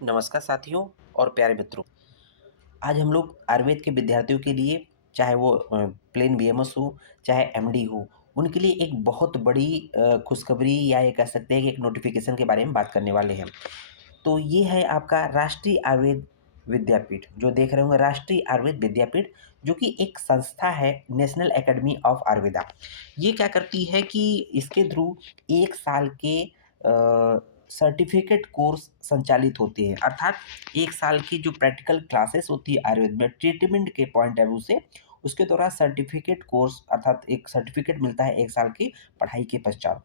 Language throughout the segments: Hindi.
नमस्कार साथियों और प्यारे मित्रों। आज हम लोग आयुर्वेद के विद्यार्थियों के लिए चाहे वो प्लेन बीएमएस हो, चाहे एमडी हो, उनके लिए एक बहुत बड़ी खुशखबरी या ये कह सकते हैं कि एक नोटिफिकेशन के बारे में बात करने वाले हैं। तो ये है आपका राष्ट्रीय आयुर्वेद विद्यापीठ, जो देख रहे होंगे राष्ट्रीय आयुर्वेद विद्यापीठ, जो कि एक संस्था है नेशनल एकेडमी ऑफ आयुर्वेदा। ये क्या करती है कि इसके थ्रू 1 साल के सर्टिफिकेट कोर्स संचालित होते हैं, अर्थात 1 साल की जो प्रैक्टिकल क्लासेस होती है आयुर्वेद में ट्रीटमेंट के पॉइंट ऑफ व्यू से, उसके द्वारा सर्टिफिकेट कोर्स अर्थात एक सर्टिफिकेट मिलता है 1 साल की पढ़ाई के पश्चात।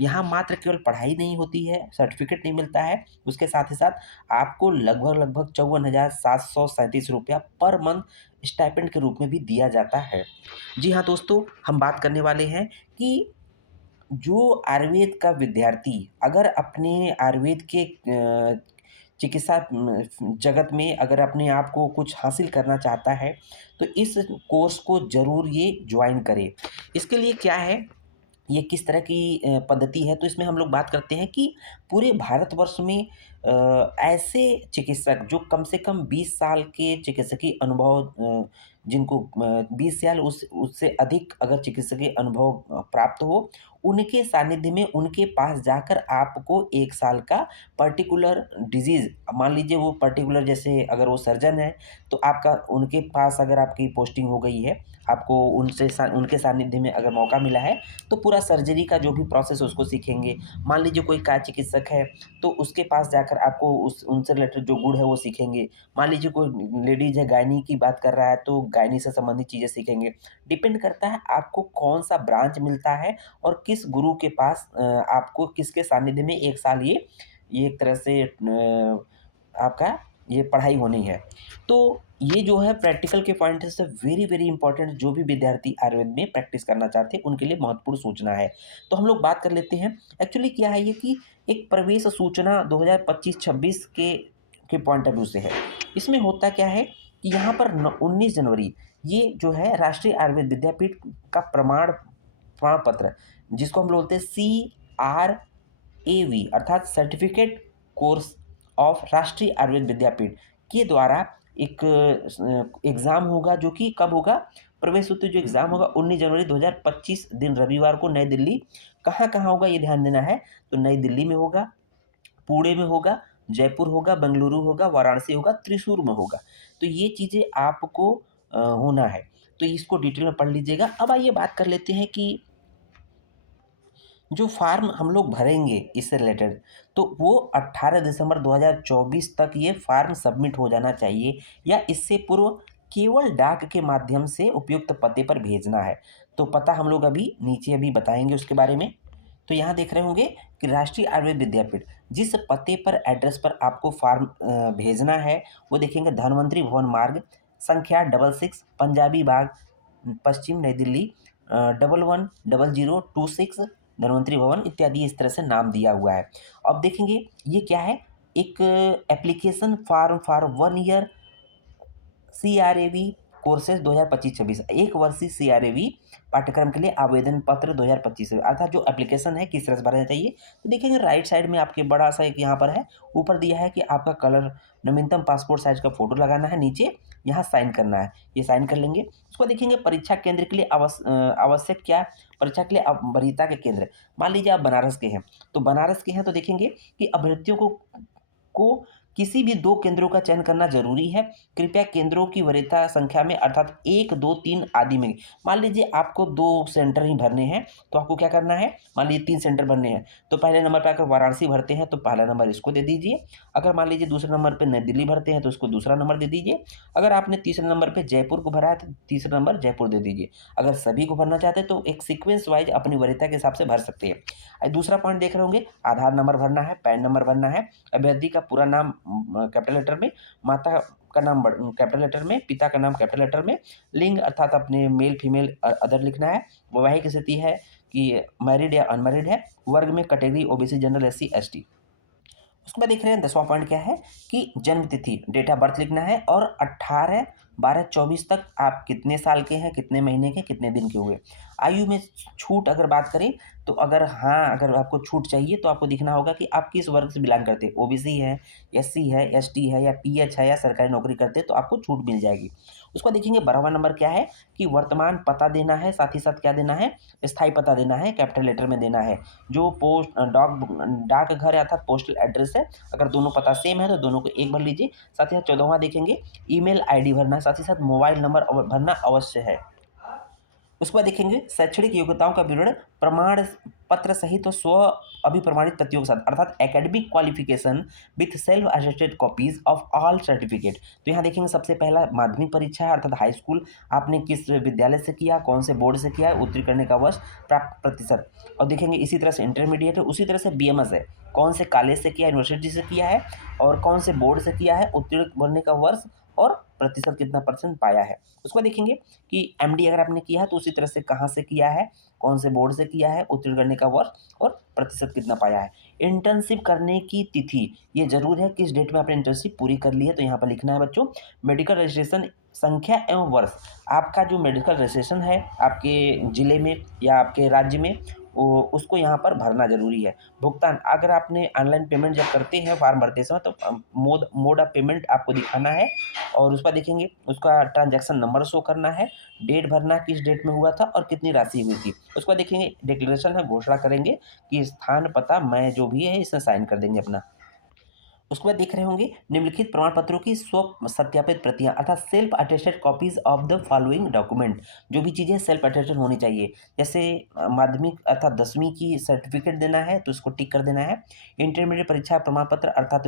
यहाँ मात्र केवल पढ़ाई नहीं होती है, सर्टिफिकेट नहीं मिलता है, उसके साथ ही साथ आपको लगभग 54,737 रुपया पर मंथ स्टाइपेंड के रूप में भी दिया जाता है। जी हाँ दोस्तों, हम बात करने वाले हैं कि जो आयुर्वेद का विद्यार्थी अगर अपने आयुर्वेद के चिकित्सा जगत में अगर अपने आप को कुछ हासिल करना चाहता है, तो इस कोर्स को ज़रूर ये जॉइन करे। इसके लिए क्या है, ये किस तरह की पद्धति है, तो इसमें हम लोग बात करते हैं कि पूरे भारतवर्ष में ऐसे चिकित्सक जो कम से कम 20 साल के चिकित्सकीय अनुभव जिनको 20 साल उससे अधिक अगर चिकित्सकीय अनुभव प्राप्त हो, उनके सानिध्य में उनके पास जाकर आपको 1 साल का पर्टिकुलर डिज़ीज़, मान लीजिए वो पर्टिकुलर जैसे अगर वो सर्जन है, तो आपका उनके पास अगर आपकी पोस्टिंग हो गई है, आपको उनके सानिध्य में अगर मौका मिला है, तो पूरा सर्जरी का जो भी प्रोसेस है उसको सीखेंगे। मान लीजिए कोई काय चिकित्सक है, तो उसके पास जाकर आपको उस उनसे रिलेटेड जो गुण है वो सीखेंगे। मान लीजिए कोई लेडीज़ है, गायनी की बात कर रहा है, तो गायनी से संबंधित चीज़ें सीखेंगे। डिपेंड करता है आपको कौन-सा ब्रांच मिलता है और किस गुरु के पास आपको किसके सानिध्य में 1 साल ये एक तरह से आपका ये पढ़ाई होनी है। तो ये जो है प्रैक्टिकल के पॉइंट से वेरी वेरी इंपॉर्टेंट, जो भी विद्यार्थी आयुर्वेद में प्रैक्टिस करना चाहते हैं उनके लिए महत्वपूर्ण सूचना है। तो हम लोग बात कर लेते हैं, एक्चुअली क्या है ये कि एक प्रवेश सूचना 2025-26 के पॉइंट ऑफ व्यू से है। इसमें होता क्या है कि यहाँ पर 19 जनवरी ये जो है राष्ट्रीय आयुर्वेद विद्यापीठ का प्रमाण पत्र, जिसको हम बोलते हैं CRAV अर्थात सर्टिफिकेट कोर्स ऑफ राष्ट्रीय आयुर्वेद विद्यापीठ के द्वारा एक एग्ज़ाम होगा, जो कि कब होगा, प्रवेश उत्तर जो एग्ज़ाम होगा 19 जनवरी 2025 दिन रविवार को नई दिल्ली। कहाँ-कहाँ होगा ये ध्यान देना है, तो नई दिल्ली में होगा, पुणे में होगा, जयपुर होगा, बेंगलुरु होगा, वाराणसी होगा, त्रिशूर में होगा। तो ये चीज़ें आपको होना है। तो इसको डिटेल में पढ़ लीजिएगा। अब आइए बात कर लेते हैं कि जो फ़ॉर्म हम लोग भरेंगे इससे रिलेटेड, तो वो 18 दिसंबर 2024 तक ये फ़ॉर्म सबमिट हो जाना चाहिए, या इससे पूर्व केवल डाक के माध्यम से उपयुक्त पते पर भेजना है। तो पता हम लोग अभी नीचे अभी बताएँगे उसके बारे में। तो यहाँ देख रहे होंगे कि राष्ट्रीय आयुर्वेद विद्यापीठ, जिस पते पर एड्रेस पर आपको फ़ॉर्म भेजना है, वो देखेंगे धन्वंतरी भवन मार्ग, संख्या 66, पंजाबी बाग, पश्चिम नई दिल्ली 110026, धन्वंतरी भवन इत्यादि इस तरह से नाम दिया हुआ है। अब देखेंगे ये क्या है, एक application form for 1 year CRAV courses 2025-26, 1 वर्षीय CRAV पाठ्यक्रम के लिए आवेदन पत्र 2025 में, अर्थात जो एप्लीकेशन है किस तरह से भरना चाहिए। तो देखेंगे राइट साइड में आपके बड़ा-सा एक यहाँ पर है, ऊपर दिया है कि आपका कलर नवीनतम पासपोर्ट साइज़ का फ़ोटो लगाना है, नीचे यहाँ साइन करना है, ये साइन कर लेंगे। उसको देखेंगे परीक्षा केंद्र के लिए आवश्यक क्या, परीक्षा के लिए वरीयता के केंद्र। मान लीजिए आप बनारस के हैं, तो बनारस के हैं तो देखेंगे कि अभ्यर्थियों को किसी भी 2 केंद्रों का चयन करना ज़रूरी है। कृपया केंद्रों की वरीयता संख्या में अर्थात 1, 2, 3 आदि में, मान लीजिए आपको 2 सेंटर ही भरने हैं, तो आपको क्या करना है, मान लीजिए 3 सेंटर भरने हैं, तो पहले नंबर पे अगर वाराणसी भरते हैं, तो पहला नंबर इसको दे दीजिए। अगर मान लीजिए दूसरे नंबर पे नई दिल्ली भरते हैं, तो इसको दूसरा नंबर दे दीजिए। अगर आपने तीसरे नंबर पे जयपुर को भरा है, तो तीसरा नंबर जयपुर दे दीजिए। अगर सभी को भरना चाहते हैं, तो एक सीक्वेंस वाइज़ अपनी वरीयता के हिसाब से भर सकते हैं। दूसरा पॉइंट देख रहे होंगे, आधार नंबर भरना है, पैन नंबर भरना है, अभ्यर्थी का पूरा नाम कैपिटल लेटर में, माता का नाम कैपिटल लेटर में, पिता का नाम कैपिटल लेटर में, लिंग अर्थात अपने मेल फीमेल अदर लिखना है, वैवाहिक स्थिति है कि मैरिड या अनमैरिड है, वर्ग में category OBC general SC ST. उसके बाद देख रहे हैं 10वां पॉइंट क्या है कि जन्म तिथि डेट ऑफ बर्थ लिखना है और 18 12-24 तक आप कितने साल के हैं, कितने महीने के, कितने दिन के हुए। आयु में छूट अगर बात करें तो अगर आपको छूट चाहिए तो आपको दिखना होगा कि आप किस वर्ग से बिलॉन्ग करते हैं, ओबीसी है, एससी है, एसटी है या टीएच है या सरकारी नौकरी करते हैं तो आपको छूट मिल जाएगी। उसको देखेंगे 12वां नंबर क्या है कि वर्तमान पता देना है, साथ ही साथ क्या देना है, स्थायी पता देना है, कैपिटल लेटर में देना है। जो डाकघर है अर्थात पोस्टल एड्रेस है, अगर दोनों पता सेम है तो दोनों को एक भर लीजिए। साथ ही साथ 14वां देखेंगे ईमेल आईडी भरना है, साथ ही साथ मोबाइल नंबर भरना अवश्य है। उसके बाद देखेंगे शैक्षणिक योग्यताओं का विवरण प्रमाण पत्र सहित तो स्व अभिप्रमाणित प्रतियों के साथ अर्थात academic qualification with self attested copies of all certificate. तो यहाँ देखेंगे सबसे पहला माध्यमिक परीक्षा है अर्थात हाई स्कूल, आपने किस विद्यालय से किया, कौन से बोर्ड से किया है, उत्तीर्ण करने का वर्ष, प्राप्त प्रतिशत। और देखेंगे इसी तरह से इंटरमीडिएट है, उसी तरह से बीएमएस है, कौन से कॉलेज से किया, यूनिवर्सिटी से किया है और कौन से बोर्ड से किया है, उत्तीर्ण करने का वर्ष और प्रतिशत कितना परसेंट पाया है। उसको देखेंगे कि एमडी अगर आपने किया है तो उसी तरह से कहाँ से किया है, कौन से बोर्ड से किया है, उत्तीर्ण करने का वर्ष और प्रतिशत कितना पाया है। इंटर्नशिप करने की तिथि ये जरूर है किस डेट में आपने इंटर्नशिप पूरी कर ली है, तो यहाँ पर लिखना है बच्चों मेडिकल रजिस्ट्रेशन संख्या एवं वर्ष। आपका जो मेडिकल रजिस्ट्रेशन है आपके ज़िले में या आपके राज्य में उसको यहाँ पर भरना जरूरी है। भुगतान अगर आपने ऑनलाइन पेमेंट जब करते हैं फॉर्म भरते समय तो मोड ऑफ पेमेंट आपको दिखाना है और उस पर देखेंगे उसका ट्रांजैक्शन नंबर शो करना है, डेट भरना किस डेट में हुआ था और कितनी राशि हुई थी। उसको देखेंगे डिक्लेरेशन है, घोषणा करेंगे कि स्थान पता मैं जो भी है इसमें साइन कर देंगे अपना। उसके बाद देख रहे होंगे निम्नलिखित प्रमाण पत्रों की स्व सत्यापित प्रतियां अर्थात self attested copies of the following document. जो भी चीज़ें सेल्फ अटेस्टेड होनी चाहिए, जैसे माध्यमिक अर्थात 10वीं की सर्टिफिकेट देना है तो उसको टिक कर देना है। इंटरमीडिएट परीक्षा प्रमाण पत्र अर्थात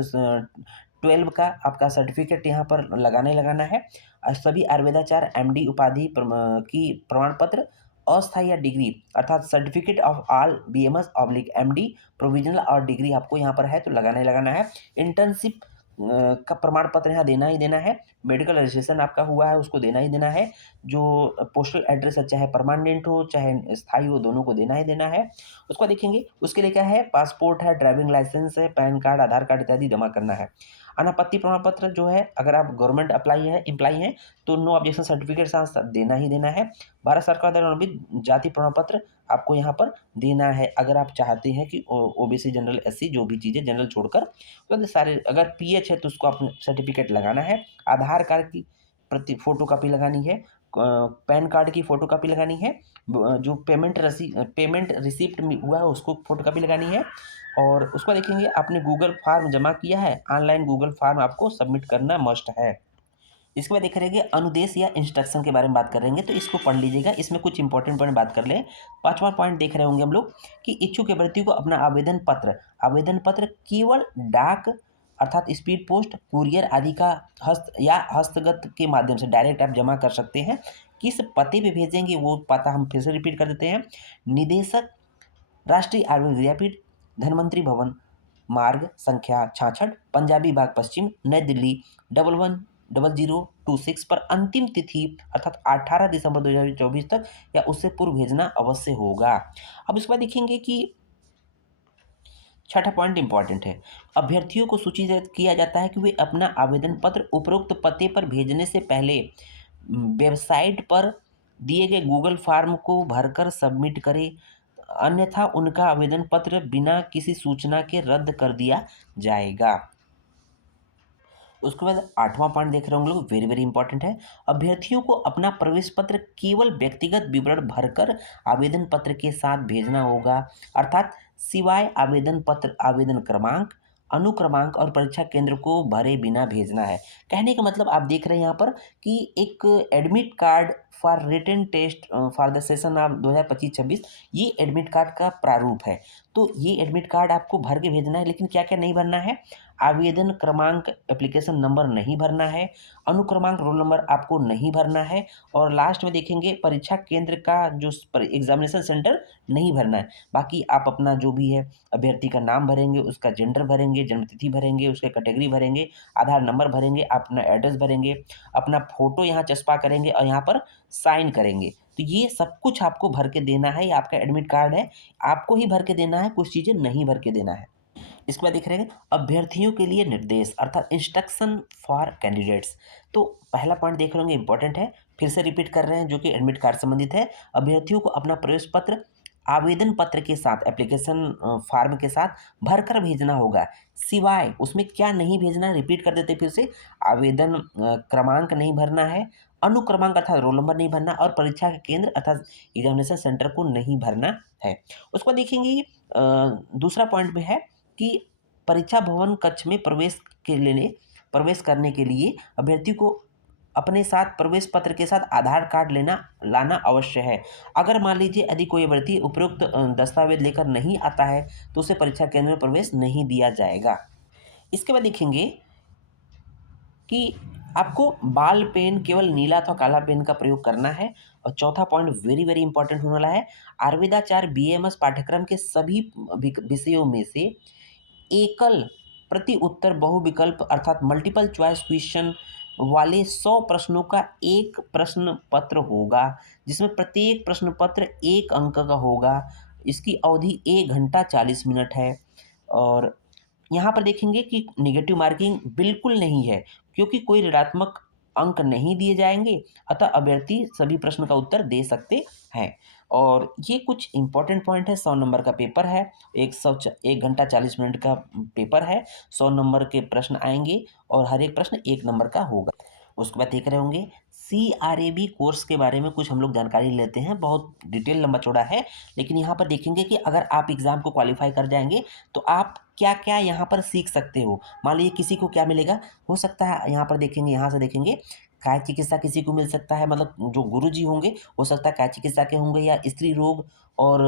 12 का आपका सर्टिफिकेट यहाँ पर लगाना ही लगाना है। सभी आयुर्वेदाचार्य एमडी उपाधि की प्रमाण पत्र, अस्थायी या डिग्री अर्थात certificate of all BMS oblique MD provisional और डिग्री आपको यहाँ पर है तो लगाना ही लगाना है। इंटर्नशिप का प्रमाण पत्र यहाँ देना ही देना है। मेडिकल रजिस्ट्रेशन आपका हुआ है उसको देना ही देना है। जो पोस्टल एड्रेस है चाहे परमानेंट हो चाहे स्थायी हो दोनों को देना ही देना है। उसको देखेंगे उसके लिए क्या है, पासपोर्ट है, ड्राइविंग लाइसेंस है, पैन कार्ड, आधार कार्ड इत्यादि जमा करना है। अनापत्ति प्रमाण पत्र जो है अगर आप गवर्नमेंट एम्प्लाई हैं तो नो ऑब्जेक्शन सर्टिफिकेट साथ साथ देना ही देना है। भारत सरकार द्वारा अनुमोदित जाति प्रमाण पत्र आपको यहाँ पर देना है अगर आप चाहते हैं कि ओबीसी जनरल एससी जो भी चीज़ें जनरल छोड़कर तो सारे, अगर पीएच है तो उसको आप सर्टिफिकेट लगाना है। आधार कार्ड की प्रति फोटो कापी लगानी है, पैन कार्ड की फोटो कापी लगानी है, जो पेमेंट रिसिप्ट हुआ है उसको फोटो कापी लगानी है। और उसको देखेंगे आपने गूगल फॉर्म जमा किया है, ऑनलाइन गूगल फॉर्म आपको सबमिट करना मस्ट है। इसके बाद देख रहेंगे अनुदेश या इंस्ट्रक्शन के बारे में बात करेंगे तो इसको पढ़ लीजिएगा, इसमें कुछ इंपॉर्टेंट पॉइंट बात कर लें। 5वां पॉइंट देख रहे होंगे हम लोग कि इच्छुक अभ्यर्थी को अपना आवेदन पत्र केवल डाक अर्थात स्पीड पोस्ट, कुरियर आदि का हस्तगत के माध्यम से डायरेक्ट आप जमा कर सकते हैं। किस पते पे भेजेंगे वो पता हम फिर से रिपीट कर देते हैं। निदेशक राष्ट्रीय आयुर्वेद विद्यापीठ, धनवंतरी भवन, मार्ग संख्या 66, पंजाबी बाग पश्चिम, नई दिल्ली 110026 पर अंतिम तिथि अर्थात 18 दिसंबर 2024 तक या उससे पूर्व भेजना अवश्य होगा। अब इसके बाद देखेंगे कि छठा पॉइंट इंपॉर्टेंट है। अभ्यर्थियों को सूचित किया जाता है कि वे अपना आवेदन पत्र उपरोक्त पते पर भेजने से पहले वेबसाइट पर दिए गए गूगल फॉर्म को भरकर सबमिट करें, अन्यथा उनका आवेदन पत्र बिना किसी सूचना के रद्द कर दिया जाएगा। उसके बाद 8वां पॉइंट देख रहे होंगे लोग, वेरी वेरी इंपॉर्टेंट है। अभ्यर्थियों को अपना प्रवेश पत्र केवल व्यक्तिगत विवरण भरकर आवेदन पत्र के साथ भेजना होगा, अर्थात सिवाय आवेदन पत्र आवेदन क्रमांक, अनुक्रमांक और परीक्षा केंद्र को भरे बिना भेजना है। कहने का मतलब आप देख रहे हैं यहाँ पर कि एक admit card for written test for the session of 2025-26 ये एडमिट कार्ड का प्रारूप है। तो ये एडमिट कार्ड आपको भर के भेजना है, लेकिन क्या क्या नहीं भरना है, आवेदन क्रमांक एप्लीकेशन नंबर नहीं भरना है, अनुक्रमांक रोल नंबर आपको नहीं भरना है और लास्ट में देखेंगे परीक्षा केंद्र का जो एग्जामिनेशन सेंटर नहीं भरना है। बाकी आप अपना जो भी है अभ्यर्थी का नाम भरेंगे, उसका जेंडर भरेंगे, जन्मतिथि भरेंगे, उसके कैटेगरी भरेंगे, आधार नंबर भरेंगे, अपना एड्रेस भरेंगे, अपना फोटो यहाँ चस्पा करेंगे और यहाँ पर साइन करेंगे। तो ये सब कुछ आपको भर के देना है, ये आपका एडमिट कार्ड है, आपको ही भर के देना है, कुछ चीज़ें नहीं भर के देना है। इसके बाद देख रहे हैं अभ्यर्थियों के लिए निर्देश अर्थात इंस्ट्रक्शन फॉर कैंडिडेट्स। तो पहला पॉइंट देख रहे होंगे इंपॉर्टेंट है, फिर से रिपीट कर रहे हैं जो कि एडमिट कार्ड संबंधित है। अभ्यर्थियों को अपना प्रवेश पत्र आवेदन पत्र के साथ एप्लीकेशन फॉर्म के साथ भरकर भेजना होगा। सिवाय उसमें क्या नहीं भेजना है, रिपीट कर देते फिर से। आवेदन क्रमांक नहीं भरना है, अनुक्रमांक अर्थात रोल नंबर नहीं भरना और परीक्षा के केंद्र अर्थात एग्जामिनेशन सेंटर को नहीं भरना है। उसको देखेंगे दूसरा पॉइंट में है कि परीक्षा भवन कक्ष में प्रवेश करने के लिए अभ्यर्थी को अपने साथ प्रवेश पत्र के साथ आधार कार्ड लाना अवश्य है। अगर मान लीजिए यदि कोई अभ्यर्थी उपरोक्त दस्तावेज लेकर नहीं आता है तो उसे परीक्षा केंद्र में प्रवेश नहीं दिया जाएगा। इसके बाद देखेंगे कि आपको बाल पेन केवल नीला अथवा काला पेन का प्रयोग करना है। और चौथा पॉइंट वेरी वेरी इंपॉर्टेंट होने वाला है, आयुर्वेदाचार्य बीएमएस पाठ्यक्रम के सभी विषयों में से एकल प्रति उत्तर बहुविकल्प अर्थात मल्टीपल चॉइस क्वेश्चन वाले 100 प्रश्नों का एक प्रश्न पत्र होगा, जिसमें प्रत्येक प्रश्न पत्र 1 अंक का होगा। इसकी अवधि 1 घंटा 40 मिनट है। और यहाँ पर देखेंगे कि नेगेटिव मार्किंग बिल्कुल नहीं है, क्योंकि कोई ऋणात्मक अंक नहीं दिए जाएंगे, अतः अभ्यर्थी सभी प्रश्न का उत्तर दे सकते हैं। और ये कुछ इंपॉर्टेंट पॉइंट है। 100 नंबर का पेपर है, 1 घंटा 40 मिनट का पेपर है, 100 नंबर के प्रश्न आएंगे और हर एक प्रश्न 1 नंबर का होगा। उसके बाद देख रहे होंगे CRAB कोर्स के बारे में कुछ हम लोग जानकारी लेते हैं, बहुत डिटेल लंबा चौड़ा है। लेकिन यहाँ पर देखेंगे कि अगर आप एग्ज़ाम को क्वालिफाई कर जाएंगे तो आप क्या क्या यहाँ पर सीख सकते हो। मान लीजिए किसी को क्या मिलेगा, हो सकता है यहाँ पर देखेंगे, यहाँ से देखेंगे काय चिकित्सा किसी को मिल सकता है, मतलब जो गुरुजी होंगे हो सकता है काय चिकित्सा के होंगे, या स्त्री रोग और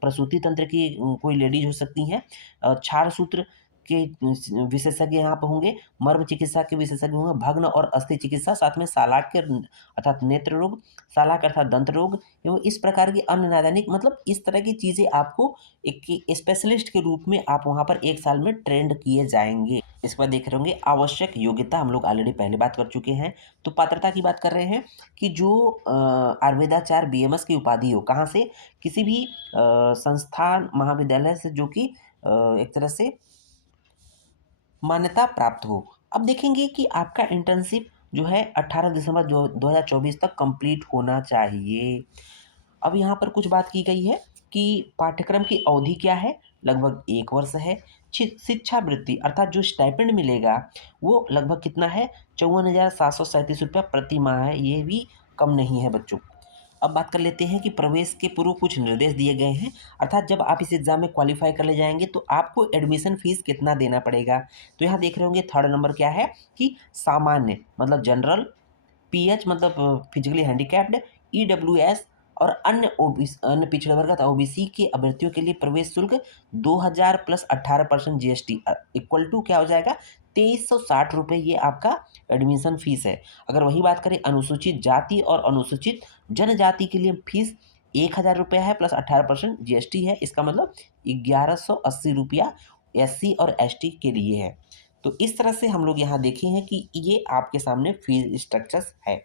प्रसूति तंत्र की कोई लेडीज हो सकती हैं। क्षार सूत्र के विशेषज्ञ यहाँ पर होंगे, मर्म चिकित्सा के विशेषज्ञ होंगे, भग्न और अस्थि चिकित्सा, साथ में सालाक अर्थात नेत्र रोग, सालाक अर्थात दंत रोग एवं इस प्रकार की अन्य नैदानिक, मतलब इस तरह की चीज़ें आपको एक स्पेशलिस्ट के रूप में आप वहाँ पर 1 साल में ट्रेंड किए जाएंगे। इस पर देख रहे होंगे आवश्यक योग्यता, हम लोग ऑलरेडी पहले बात कर चुके हैं। तो पात्रता की बात कर रहे हैं कि जो आयुर्वेदाचार्य बीएमएस की उपाधि हो, कहाँ से, किसी भी संस्थान महाविद्यालय से जो कि एक तरह से मान्यता प्राप्त हो। अब देखेंगे कि आपका इंटर्नशिप जो है 18 दिसंबर 2024 तक कंप्लीट होना चाहिए। अब यहाँ पर कुछ बात की गई है कि पाठ्यक्रम की अवधि क्या है, लगभग 1 वर्ष है। शिक्षावृत्ति अर्थात जो स्टाइपेंड मिलेगा वो लगभग कितना है, 54,737 रुपया प्रति माह है, ये भी कम नहीं है बच्चों। अब बात कर लेते हैं कि प्रवेश के पूर्व कुछ निर्देश दिए गए हैं, अर्थात जब आप इस एग्ज़ाम में क्वालिफाई कर ले जाएंगे तो आपको एडमिशन फ़ीस कितना देना पड़ेगा। तो यहाँ देख रहे होंगे थर्ड नंबर क्या है कि सामान्य मतलब जनरल, पीएच मतलब फिजिकली हैंडीकैप्ड, ईडब्ल्यूएस और अन्य पिछड़े वर्ग अथवा ओबीसी के अभ्यर्थियों के लिए प्रवेश शुल्क 2000 प्लस 18% जीएसटी इक्वल टू क्या हो जाएगा, 2360 रुपये, ये आपका एडमिशन फीस है। अगर वही बात करें अनुसूचित जाति और अनुसूचित जनजाति के लिए फीस 1000 रुपये है प्लस 18% जीएसटी है, इसका मतलब 1180 रुपया एससी और एसटी के लिए है। तो इस तरह से हम लोग यहाँ देखे हैं कि ये आपके सामने फीस स्ट्रक्चर्स है।